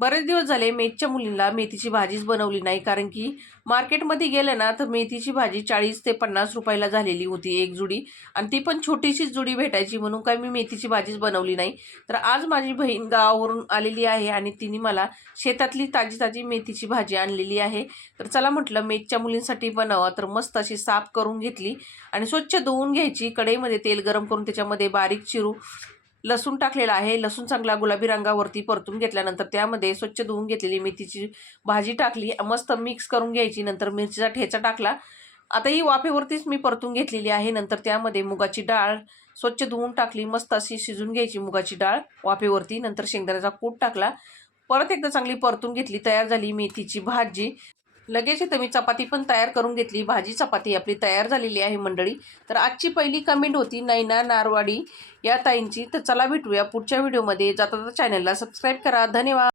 बरेच दिवस झाले मेथच्या मुलींना मेथीची भाजीच बनवली नाही, कारण की मार्केटमध्ये गेलं ना तर मेथीची भाजी 40 ते 50 रुपयाला झालेली होती एक जुडी, आणि ती पण छोटीशीच जुडी भेटायची, म्हणून काय मी मेथीची भाजीच बनवली नाही. तर आज माझी बहीण गावावरून आलेली आहे आणि तिने मला शेतातली ताजी ताजी मेथीची भाजी आणलेली आहे. तर चला म्हटलं मेथच्या मुलींसाठी बनवा. तर मस्त अशी साफ करून घेतली आणि स्वच्छ धुवून घ्यायची. कढईमध्ये तेल गरम करून त्याच्यामध्ये बारीक चिरू लसूण टाकलेला आहे. लसूण चांगला गुलाबी रंगावरती परतून घेतल्यानंतर त्यामध्ये स्वच्छ धुवून घेतलेली मेथीची भाजी टाकली. मस्त मिक्स करून घ्यायची. नंतर मिरचीचा ठेचा टाकला. आता ही वाफेवरतीच मी परतून घेतलेली आहे. नंतर त्यामध्ये मुगाची डाळ स्वच्छ धुवून टाकली. मस्त अशी शिजून घ्यायची मुगाची डाळ वाफेवरती. नंतर शेंगदाण्याचा कूट टाकला. परत एकदा चांगली परतून घेतली. तयार झाली मेथीची भाजी. लगेच इथं मी चपाती पण तयार करून घेतली. भाजी चपाती आपली तयार झालेली आहे मंडळी. तर आजची पहिली कमेंट होती नैना नारवाडी या ताईंची. तर चला भेटूया पुढच्या व्हिडिओमध्ये. जाता चॅनलला सबस्क्राईब करा. धन्यवाद.